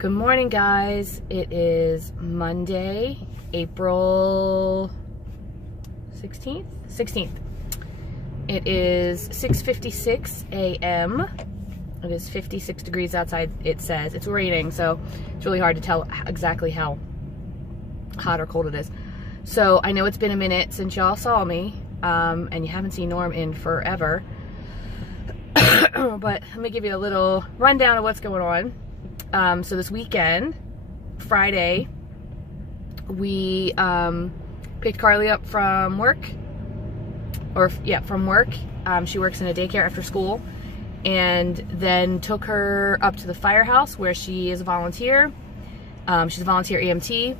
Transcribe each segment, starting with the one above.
Good morning, guys. It is Monday, April 16th? 16th. It is 6:56 a.m. It is 56 degrees outside, it says. It's raining, so it's really hard to tell exactly how hot or cold it is. So I know it's been a minute since y'all saw me, and you haven't seen Norm in forever. But let me give you a little rundown of what's going on. So this weekend, Friday, we picked Carly up from work. From work. She works in a daycare after school, and then took her up to the firehouse where she is a volunteer. She's a volunteer EMT.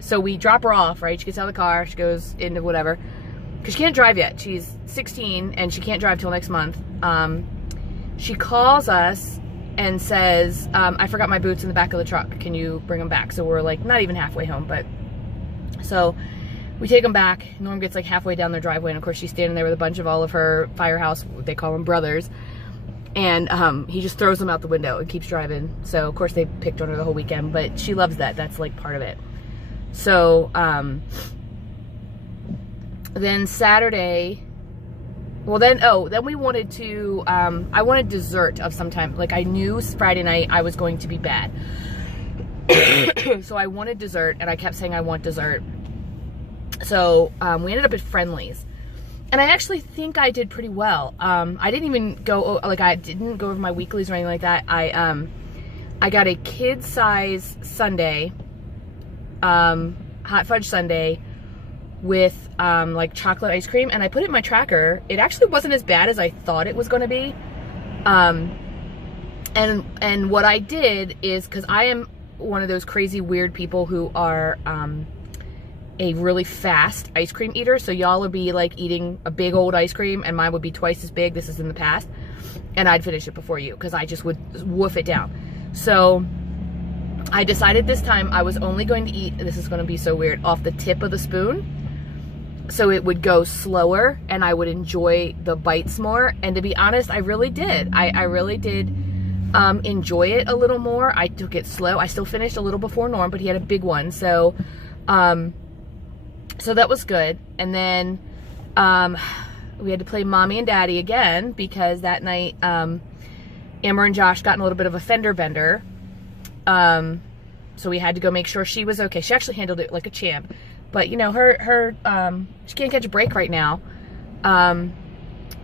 So we drop her off, right? She gets out of the car, she goes into whatever, because she can't drive yet. She's 16 and she can't drive till next month. She calls us and says, I forgot my boots in the back of the truck. Can you bring them back? So we're like not even halfway home, but so we take them back. Norm gets like halfway down their driveway, and of course she's standing there with a bunch of all of her firehouse, they call them brothers, and he just throws them out the window and keeps driving. So of course they picked on her the whole weekend, but she loves that. That's like part of it. So then Saturday, then we wanted to, I wanted dessert of some time. Like, I knew Friday night I was going to be bad. So I wanted dessert, and I kept saying I want dessert. So we ended up at Friendly's. And I actually think I did pretty well. I didn't even go, I didn't go over my weeklies or anything like that. I got a kid-size sundae, hot fudge sundae, with like chocolate ice cream, and I put it in my tracker. It actually wasn't as bad as I thought it was going to be. And what I did is, because I am one of those crazy weird people who are a really fast ice cream eater, so y'all would be like eating a big old ice cream and mine would be twice as big. This is in the past, and I'd finish it before you because I just would woof it down. So I decided this time I was only going to eat, this is going to be so weird, off the tip of the spoon. So it would go slower and I would enjoy the bites more. And to be honest, I really did. I really did enjoy it a little more. I took it slow. I still finished a little before Norm, but he had a big one. So so that was good. And then we had to play Mommy and Daddy again, because that night Amber and Josh got in a little bit of a fender bender. So we had to go make sure she was okay. She actually handled it like a champ. But, you know, she can't catch a break right now.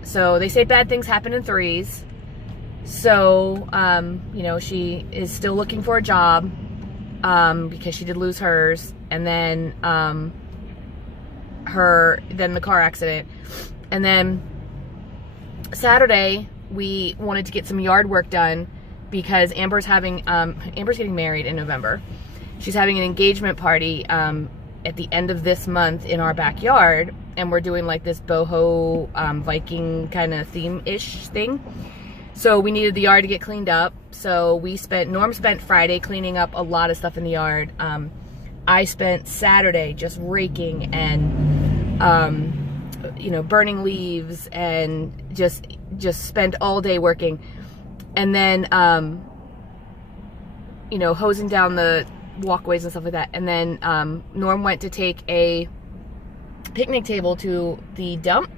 So they say bad things happen in threes. So, you know, she is still looking for a job, because she did lose hers. And then, then the car accident. And then Saturday, we wanted to get some yard work done because Amber's getting married in November. She's having an engagement party, at the end of this month in our backyard, and we're doing like this boho Viking kind of theme-ish thing. So we needed the yard to get cleaned up. So Norm spent Friday cleaning up a lot of stuff in the yard. I spent Saturday just raking and you know, burning leaves, and just spent all day working. And then you know, hosing down the walkways and stuff like that. And then Norm went to take a picnic table to the dump,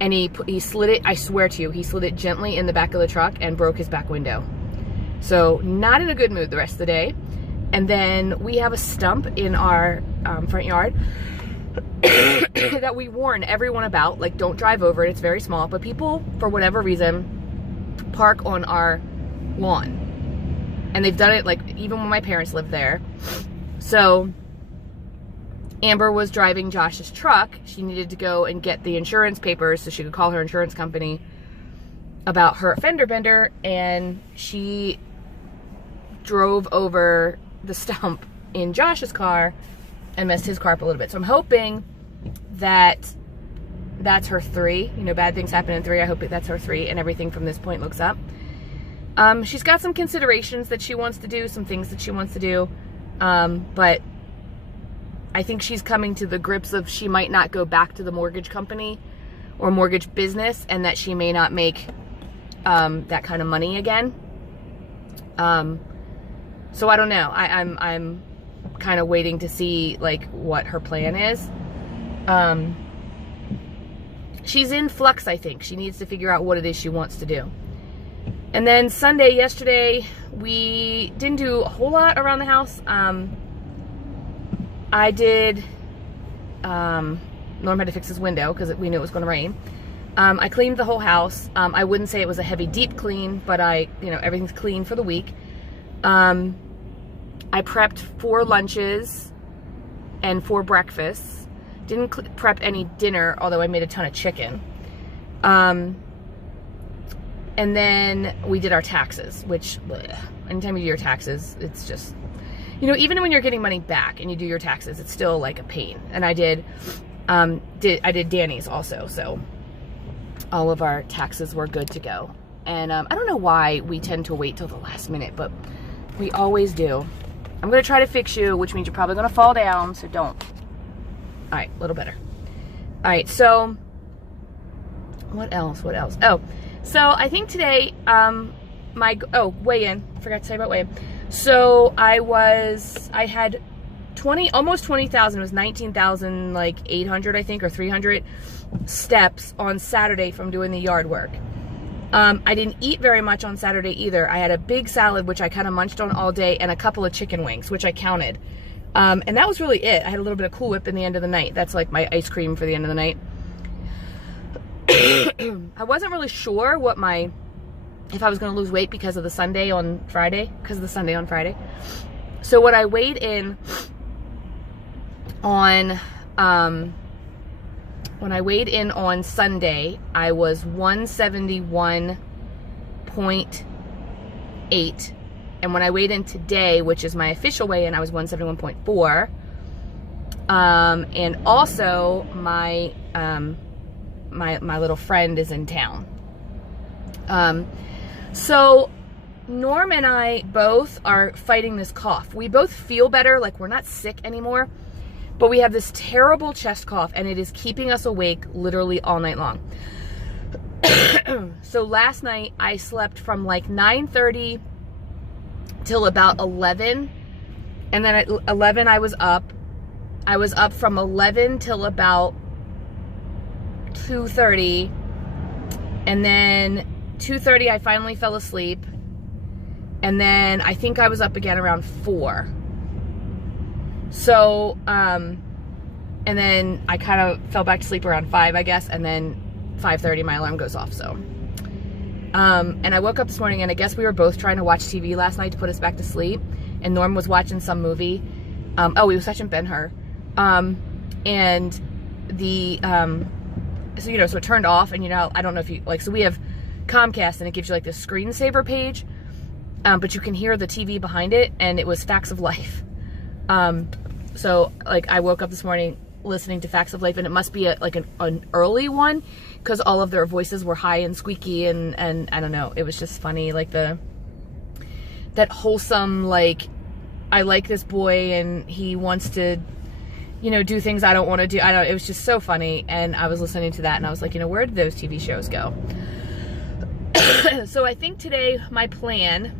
and he slid it, I swear to you, he slid it gently in the back of the truck and broke his back window. So not in a good mood the rest of the day. And then we have a stump in our front yard that we warn everyone about, like, don't drive over it, it's very small, but people, for whatever reason, park on our lawn. And they've done it, like, even when my parents lived there. So Amber was driving Josh's truck. She needed to go and get the insurance papers so she could call her insurance company about her fender bender, and she drove over the stump in Josh's car and messed his car up a little bit. So I'm hoping that that's her 3. You know, bad things happen in 3. I hope that's her 3, and everything from this point looks up. She's got some considerations that she wants to do, some things that she wants to do, but I think she's coming to the grips of she might not go back to the mortgage company or mortgage business, and that she may not make that kind of money again. So I don't know. I'm kind of waiting to see like what her plan is. She's in flux, I think. She needs to figure out what it is she wants to do. And then yesterday, we didn't do a whole lot around the house. I did, Norm had to fix his window because we knew it was going to rain. I cleaned the whole house. I wouldn't say it was a heavy, deep clean, but everything's clean for the week. I prepped 4 lunches and 4 breakfasts. Didn't prep any dinner, although I made a ton of chicken. And then we did our taxes, which, anytime you do your taxes, it's just, even when you're getting money back and you do your taxes, it's still like a pain. And I did Danny's also, so all of our taxes were good to go. And I don't know why we tend to wait till the last minute, but we always do. I'm going to try to fix you, which means you're probably going to fall down, so don't. All right, a little better. All right, so what else? Oh, so I think today, weigh-in. Forgot to say about weigh-in. So I had almost 20,000. It was 19,800, I think, or 300 steps on Saturday from doing the yard work. I didn't eat very much on Saturday either. I had a big salad, which I kind of munched on all day, and a couple of chicken wings, which I counted. And that was really it. I had a little bit of Cool Whip in the end of the night. That's like my ice cream for the end of the night. I wasn't really sure if I was going to lose weight because of the Sunday on Friday. So when I weighed in on, Sunday, I was 171.8. And when I weighed in today, which is my official weigh-in, I was 171.4. And also my little friend is in town. So Norm and I both are fighting this cough. We both feel better, like we're not sick anymore, but we have this terrible chest cough, and it is keeping us awake literally all night long. So last night I slept from like 9:30 till about 11, and then at 11 I was up from 11 till about 2:30, and then 2:30 I finally fell asleep, and then I think I was up again around 4. So and then I kind of fell back to sleep around 5, I guess, and then 5:30 my alarm goes off. So and I woke up this morning, and I guess we were both trying to watch TV last night to put us back to sleep. And Norm was watching some movie. He was watching Ben-Hur. And the, so it turned off, and I don't know if you, so we have Comcast, and it gives you like this screensaver page. But you can hear the TV behind it, and it was Facts of Life. So I woke up this morning listening to Facts of Life, and it must be an early one, because all of their voices were high and squeaky, and I don't know, it was just funny, that wholesome, I like this boy and he wants to, do things I don't want to do. It was just so funny, and I was listening to that, and I was like, where did those TV shows go? So I think today my plan,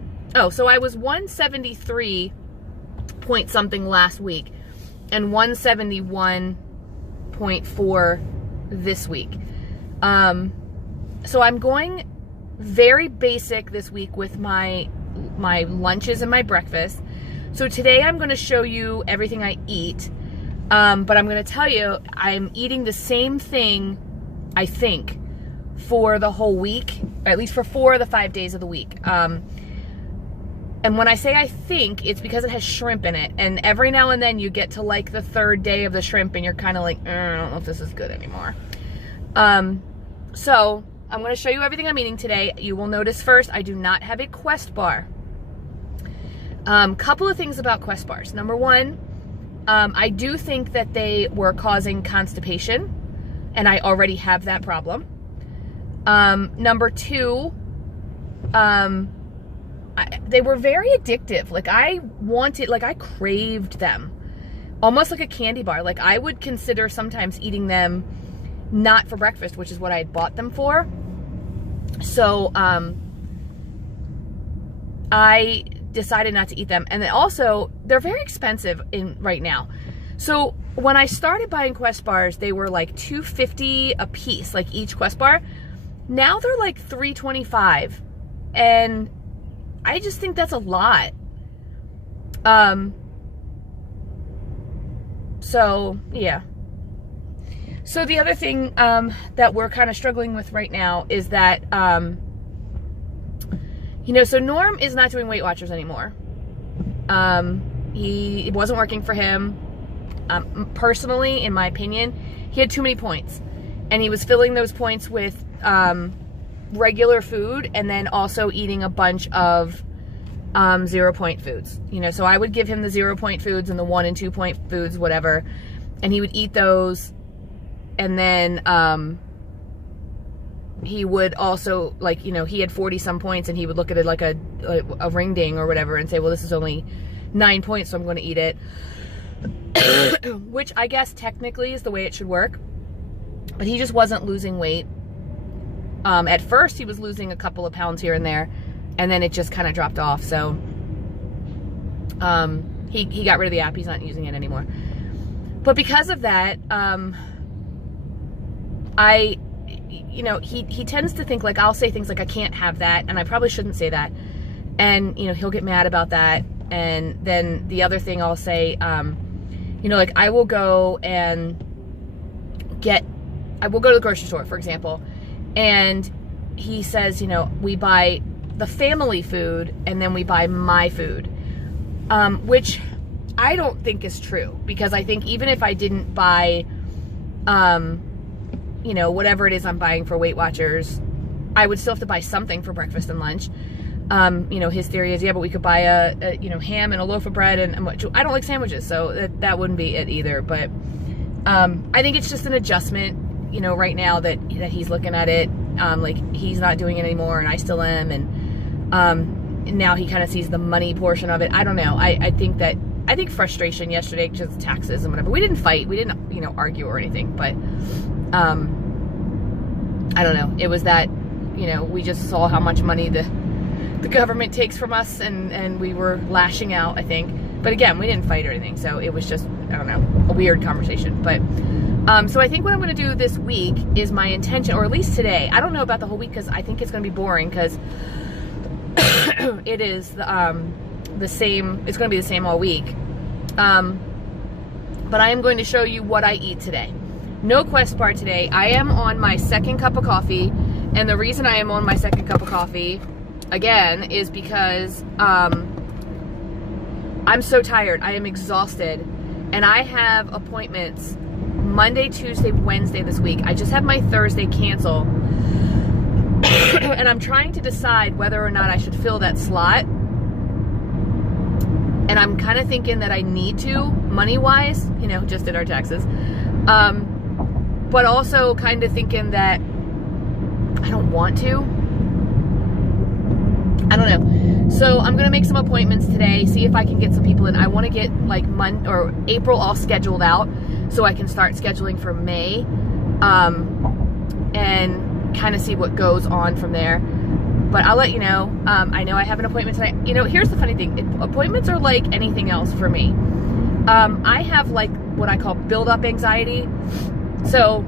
so I was 173 point something last week, and 171.4 this week. So I'm going very basic this week with my lunches and my breakfast. So today I'm going to show you everything I eat, but I'm going to tell you I'm eating the same thing, I think, for the whole week, or at least for 4 of the 5 days of the week. And when I say I think, it's because it has shrimp in it. And every now and then you get to the 3rd day of the shrimp, and you're kind of like, I don't know if this is good anymore. So I'm going to show you everything I'm eating today. You will notice first, I do not have a Quest bar. Couple of things about Quest bars. Number one, I do think that they were causing constipation, and I already have that problem. Number two, they were very addictive. I craved them. Almost like a candy bar. I would consider sometimes eating them not for breakfast, which is what I had bought them for. So I decided not to eat them. And then also, they're very expensive right now. So when I started buying Quest bars, they were like $2.50 a piece, like each Quest bar. Now they're like $3.25, and I just think that's a lot. So yeah. So the other thing that we're kind of struggling with right now is that, you know, so Norm is not doing Weight Watchers anymore. It wasn't working for him. Personally, in my opinion, he had too many points, and he was filling those points with regular food, and then also eating a bunch of 0-point foods. You know, so I would give him the 0-point foods and the 1 and 2 point foods, whatever, and he would eat those, and then he would also, like, you know, he had 40 some points, and he would look at it like a ring ding or whatever and say, well, this is only 9 points, so I'm going to eat it. Which I guess technically is the way it should work, but he just wasn't losing weight. At first he was losing a couple of pounds here and there, and then it just kind of dropped off. So he got rid of the app. He's not using it anymore. But because of that, you know, he tends to think, like, I'll say things like, I can't have that, and I probably shouldn't say that, and, you know, he'll get mad about that. And then the other thing I'll say, you know, like, I will go to the grocery store, for example, and he says, you know, we buy the family food and then we buy my food, which I don't think is true, because I think even if I didn't buy, you know, whatever it is I'm buying for Weight Watchers, I would still have to buy something for breakfast and lunch. You know, his theory is, yeah, but we could buy a you know, ham and a loaf of bread, and I don't like sandwiches, so that wouldn't be it either. But I think it's just an adjustment, you know, right now that he's looking at it, like, he's not doing it anymore, and I still am, and now he kind of sees the money portion of it. I don't know. I think frustration yesterday, just taxes and whatever. We didn't fight. We didn't, you know, argue or anything, but I don't know. It was that, you know, we just saw how much money the government takes from us, and we were lashing out, I think. But again, we didn't fight or anything, so it was just, I don't know, a weird conversation. But so I think what I'm going to do this week is my intention, or at least today. I don't know about the whole week, because I think it's going to be boring, because it is the same. It's going to be the same all week. But I am going to show you what I eat today. No Quest bar today. I am on my second cup of coffee, and the reason I am on my second cup of coffee, again, is because I'm so tired. I am exhausted, and I have appointments Monday, Tuesday, Wednesday this week. I just had my Thursday cancel, and I'm trying to decide whether or not I should fill that slot. And I'm kind of thinking that I need to, money-wise, you know, just did our taxes. But also kind of thinking that I don't want to. I don't know. So I'm going to make some appointments today, see if I can get some people in. I want to get, like, April all scheduled out so I can start scheduling for May, and kind of see what goes on from there. But I'll let you know. I know I have an appointment tonight. You know, here's the funny thing. Appointments are like anything else for me. I have, like, what I call build-up anxiety. So,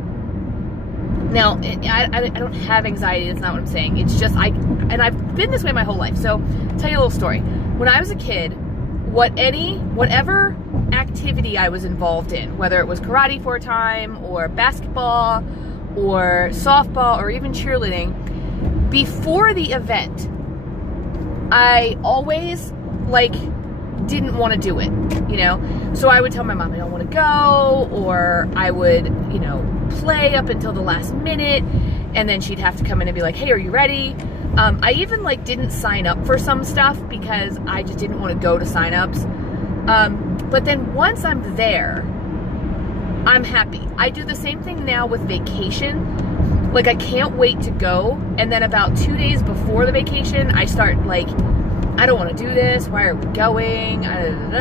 now, I don't have anxiety. That's not what I'm saying. It's just, and I've been this way my whole life. So, I'll tell you a little story. When I was a kid, whatever activity I was involved in, whether it was karate for a time, or basketball, or softball, or even cheerleading, before the event, I always, like, didn't want to do it, you know? So I would tell my mom I don't want to go, or I would, you know, play up until the last minute, and then she'd have to come in and be like, hey, are you ready? I even, like, didn't sign up for some stuff because I just didn't want to go to sign-ups. But then once I'm there, I'm happy. I do the same thing now with vacation. Like, I can't wait to go, and then about 2 days before the vacation, I start, like, I don't want to do this, why are we going, and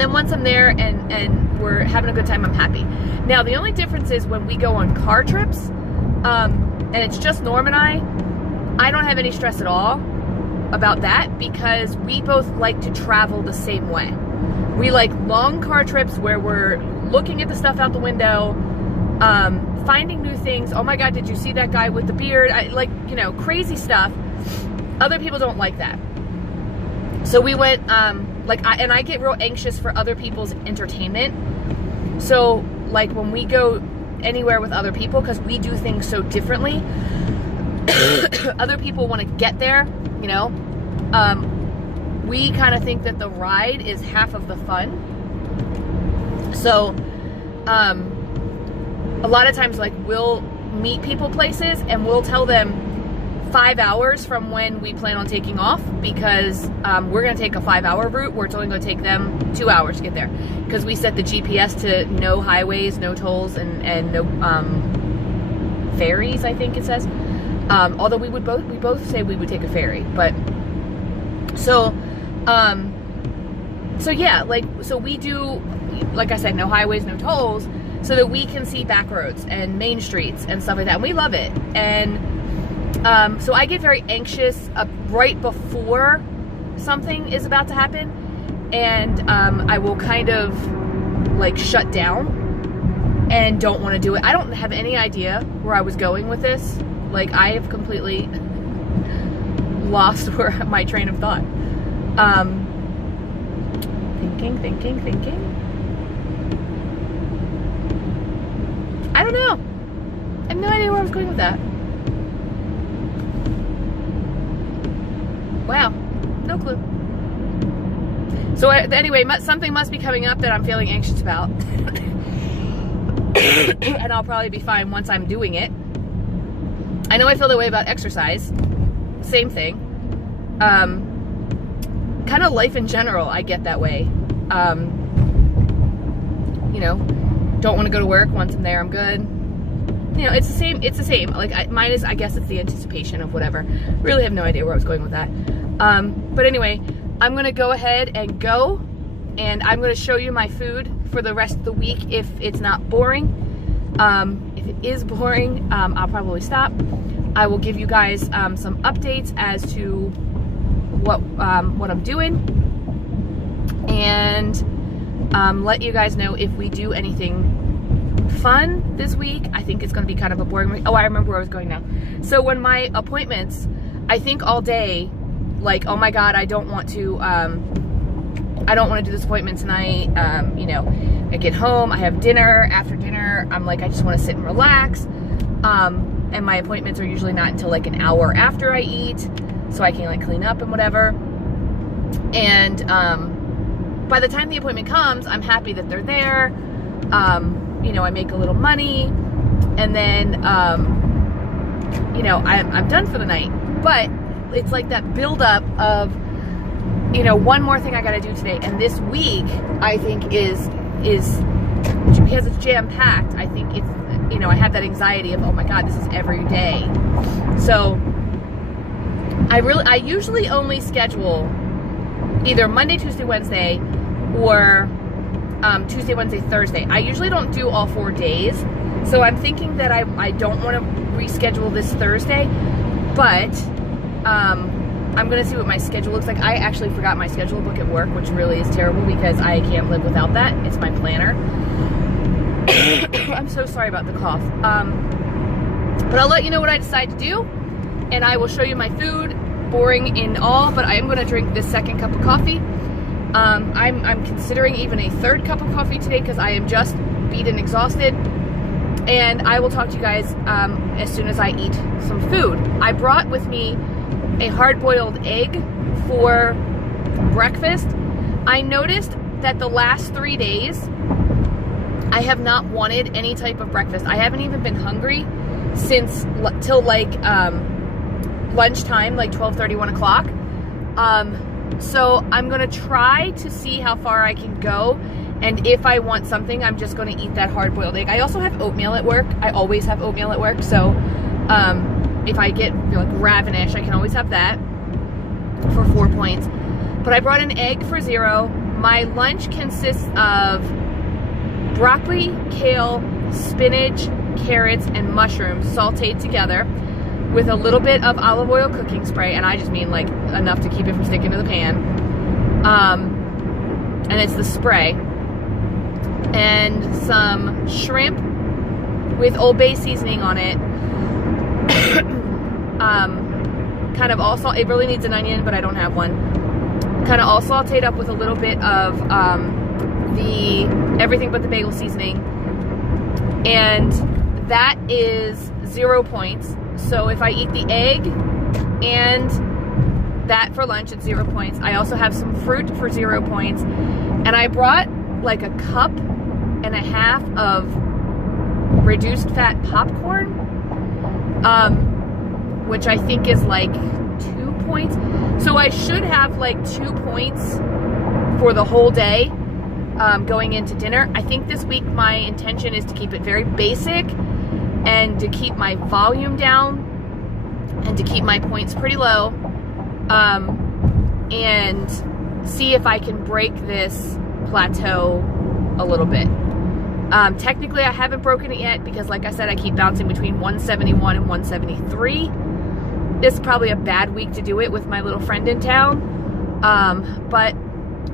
then once I'm there and we're having a good time, I'm happy. Now, the only difference is when we go on car trips, and it's just Norm and I don't have any stress at all about that because we both like to travel the same way. We like long car trips where we're looking at the stuff out the window, finding new things. Oh my God, did you see that guy with the beard? Like, you know, crazy stuff. Other people don't like that. So we went, and I get real anxious for other people's entertainment. So like when we go anywhere with other people, because we do things so differently, other people want to get there, you know. We kind of think that the ride is half of the fun. So a lot of times, like, we'll meet people places and we'll tell them 5 hours from when we plan on taking off, because we're going to take a 5-hour route where it's only going to take them 2 hours to get there, because we set the GPS to no highways, no tolls, and no ferries, I think it says. Although we both say we would take a ferry, but so yeah, like, so we do, like I said, no highways, no tolls, so that we can see back roads and main streets and stuff like that. And we love it. And so I get very anxious right before something is about to happen, and I will kind of like shut down and don't want to do it. I don't have any idea where I was going with this. Like, I have completely lost my train of thought. Thinking. I don't know. I have no idea where I was going with that. Wow, no clue. So anyway, something must be coming up that I'm feeling anxious about. And I'll probably be fine once I'm doing it. I know I feel that way about exercise. Same thing. Kind of life in general, I get that way. You know, don't want to go to work. Once I'm there, I'm good. You know, it's the same. It's the same. Like, mine is, I guess it's the anticipation of whatever. Really have no idea where I was going with that. But anyway, I'm going to go ahead and go, and I'm going to show you my food for the rest of the week if it's not boring. If it is boring, I'll probably stop. I will give you guys some updates as to what I'm doing, and let you guys know if we do anything fun this week. I think it's going to be kind of a boring week. Oh, I remember where I was going now. So when my appointments, I think all day, like, oh my God, I don't want to do this appointment tonight. You know, I get home, I have dinner. After dinner, I'm like, I just want to sit and relax. And my appointments are usually not until like an hour after I eat, so I can like clean up and whatever. And by the time the appointment comes, I'm happy that they're there. You know, I make a little money, and then you know, I'm done for the night. But it's like that buildup of, you know, one more thing I gotta do today. And this week, I think is because it's jam-packed, I think it's, you know, I have that anxiety of, oh my God, this is every day. So I usually only schedule either Monday, Tuesday, Wednesday, or Tuesday, Wednesday, Thursday. I usually don't do all 4 days. So I'm thinking that I don't want to reschedule this Thursday, but I'm going to see what my schedule looks like. I actually forgot my schedule book at work, which really is terrible because I can't live without that. It's my planner. I'm so sorry about the cough. But I'll let you know what I decide to do, and I will show you my food. Boring in all, but I am going to drink this second cup of coffee. I'm considering even a third cup of coffee today because I am just beat and exhausted. And I will talk to you guys as soon as I eat some food. I brought with me a hard-boiled egg for breakfast. I noticed that the last 3 days I have not wanted any type of breakfast. I haven't even been hungry since till like lunchtime, like 12:30, 1 o'clock. So I'm gonna try to see how far I can go, and if I want something, I'm just gonna eat that hard-boiled egg. I also have oatmeal at work. I always have oatmeal at work, so if I get, you know, like ravenous, I can always have that for 4 points. But I brought an egg for 0. My lunch consists of broccoli, kale, spinach, carrots, and mushrooms sauteed together with a little bit of olive oil cooking spray, and I just mean like enough to keep it from sticking to the pan. And it's the spray. And some shrimp with Old Bay seasoning on it. Kind of all salt. It really needs an onion, but I don't have one. Kind of all sauteed up with a little bit of the everything but the bagel seasoning. And that is 0 points. So if I eat the egg and that for lunch, it's 0 points. I also have some fruit for 0 points. And I brought like a cup and a half of reduced fat popcorn, which I think is like 2 points. So I should have like 2 points for the whole day going into dinner. I think this week my intention is to keep it very basic and to keep my volume down and to keep my points pretty low, and see if I can break this plateau a little bit. Technically I haven't broken it yet because, like I said, I keep bouncing between 171 and 173. This is probably a bad week to do it with my little friend in town, but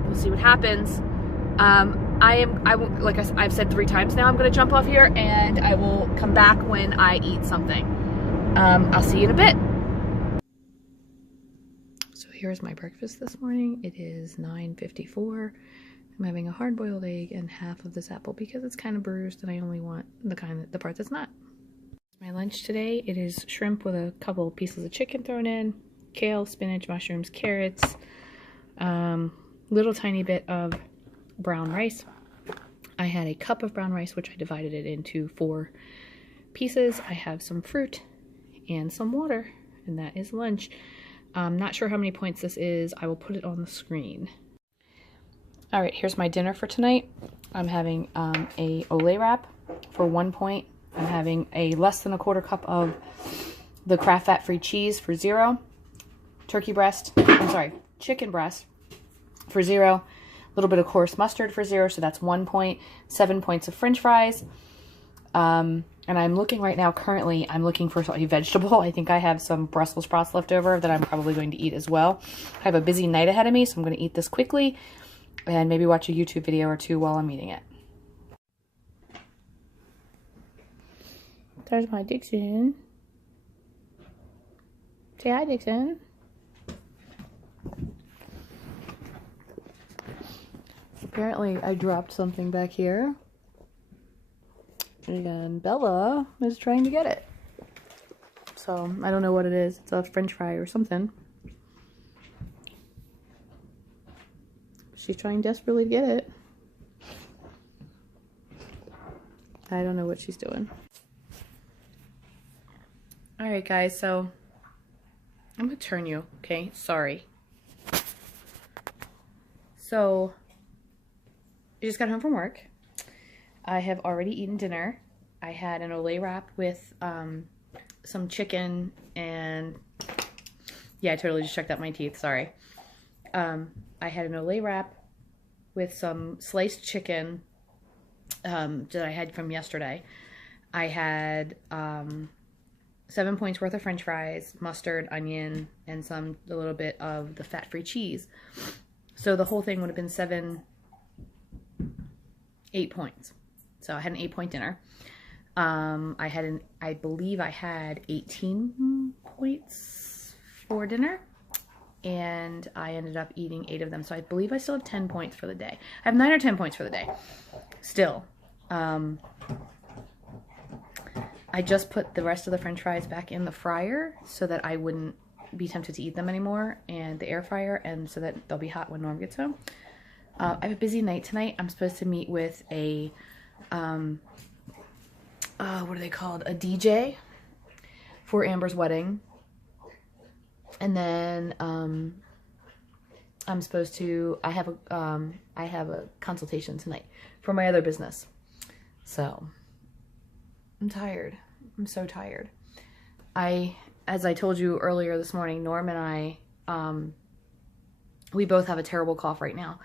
we'll see what happens. Like I've said 3 times now, I'm going to jump off here and I will come back when I eat something. I'll see you in a bit. So here's my breakfast this morning. It is 9:54. I'm having a hard-boiled egg and half of this apple because it's kind of bruised and I only want the part that's not. My lunch today, it is shrimp with a couple pieces of chicken thrown in, kale, spinach, mushrooms, carrots, little tiny bit of brown rice. I had a cup of brown rice, which I divided it into 4 pieces. I have some fruit and some water, and that is lunch. I'm not sure how many points this is. I will put it on the screen. All right, here's my dinner for tonight. I'm having a Olay wrap for 1 point. I'm having a less than a quarter cup of the Kraft fat-free cheese for 0. Chicken breast for 0. A little bit of coarse mustard for 0, so that's 1 point. 7 points of French fries. And I'm looking right now, currently, I'm looking for a vegetable. I think I have some Brussels sprouts left over that I'm probably going to eat as well. I have a busy night ahead of me, so I'm going to eat this quickly and maybe watch a YouTube video or 2 while I'm eating it. There's my Dixon. Say hi, Dixon. Apparently, I dropped something back here. And Bella is trying to get it. So, I don't know what it is. It's a French fry or something. She's trying desperately to get it. I don't know what she's doing. Alright guys, so I'm gonna turn you, okay? Sorry. So, I just got home from work. I have already eaten dinner. I had an Olay wrap with some chicken and... yeah, I totally just checked out my teeth, sorry. I had an Olay wrap with some sliced chicken that I had from yesterday. I had 7 points worth of French fries, mustard, onion, and a little bit of the fat-free cheese. So the whole thing would have been 8 points. So I had an 8-point dinner. I believe I had 18 points for dinner, and I ended up eating 8 of them. So I believe I still have 10 points for the day. I have 9 or 10 points for the day. Still. I just put the rest of the French fries back in the fryer so that I wouldn't be tempted to eat them anymore, and the air fryer, and so that they'll be hot when Norm gets home. I have a busy night tonight. I'm supposed to meet with a, what are they called? A DJ for Amber's wedding. And then, I'm supposed to, I have a consultation tonight for my other business. So, I'm tired. I'm so tired. As I told you earlier this morning, Norm and I, we both have a terrible cough right now.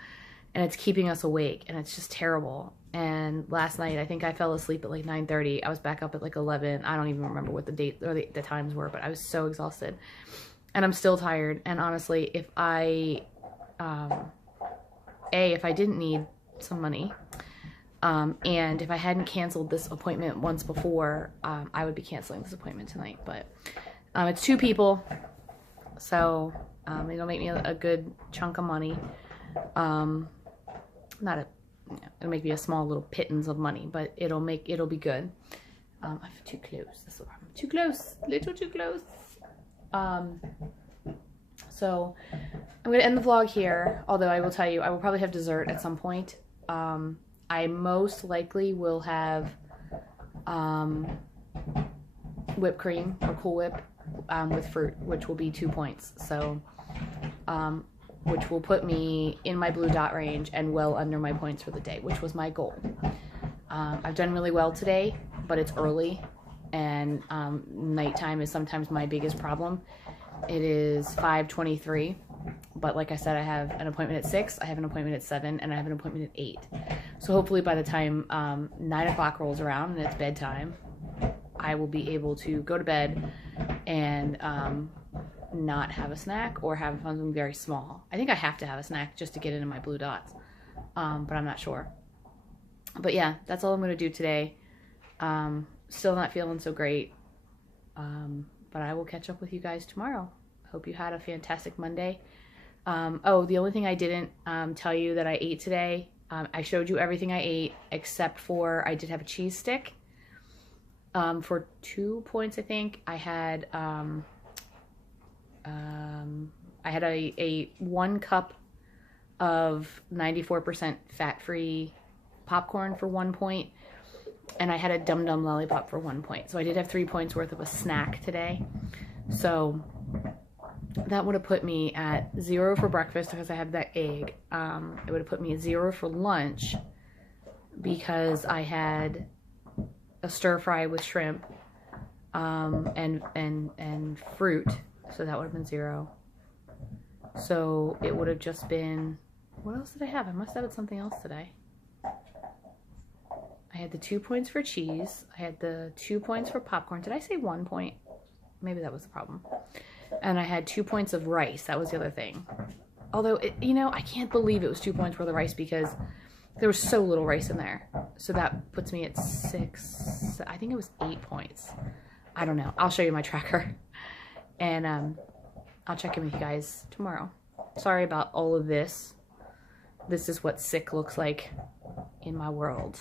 and it's keeping us awake, and it's just terrible. And last night, I think I fell asleep at like 9:30. I was back up at like 11. I don't even remember what the date or the times were, but I was so exhausted. And I'm still tired. And honestly, if I, if I didn't need some money, and if I hadn't canceled this appointment once before, I would be canceling this appointment tonight. But it's 2 people, so it'll make me a good chunk of money. Not a, it'll make me a small little pittance of money, but it'll be good. I'm too close. That's the problem. Too close. Little too close. So I'm gonna end the vlog here. Although I will tell you, I will probably have dessert at some point. I most likely will have whipped cream or Cool Whip with fruit, which will be 2 points. So, which will put me in my blue dot range and well under my points for the day, which was my goal. I've done really well today, but it's early, and nighttime is sometimes my biggest problem. It is 5:23, but like I said, I have an appointment at 6, I have an appointment at 7, and I have an appointment at 8. So hopefully by the time 9 o'clock rolls around and it's bedtime, I will be able to go to bed and not have a snack or have something very small. I think I have to have a snack just to get into my blue dots, but I'm not sure. But yeah, that's all I'm going to do today. Still not feeling so great, but I will catch up with you guys tomorrow. Hope you had a fantastic Monday. Oh, the only thing I didn't tell you that I ate today, I showed you everything I ate except for I did have a cheese stick. For 2 points, I think. I had a 1 cup of 94% fat-free popcorn for 1 point, and I had a Dum Dum lollipop for 1 point. So I did have 3 points worth of a snack today. So that would have put me at 0 for breakfast because I had that egg. It would have put me at 0 for lunch because I had a stir fry with shrimp and fruit. So that would have been 0. So it would have just been, what else did I have? I must have had something else today. I had the 2 points for cheese. I had the 2 points for popcorn. Did I say 1 point? Maybe that was the problem. And I had 2 points of rice. That was the other thing. Although, you know, I can't believe it was 2 points worth of rice because there was so little rice in there. So that puts me at 6. I think it was 8 points. I don't know. I'll show you my tracker. And I'll check in with you guys tomorrow. Sorry about all of this. This is what sick looks like in my world.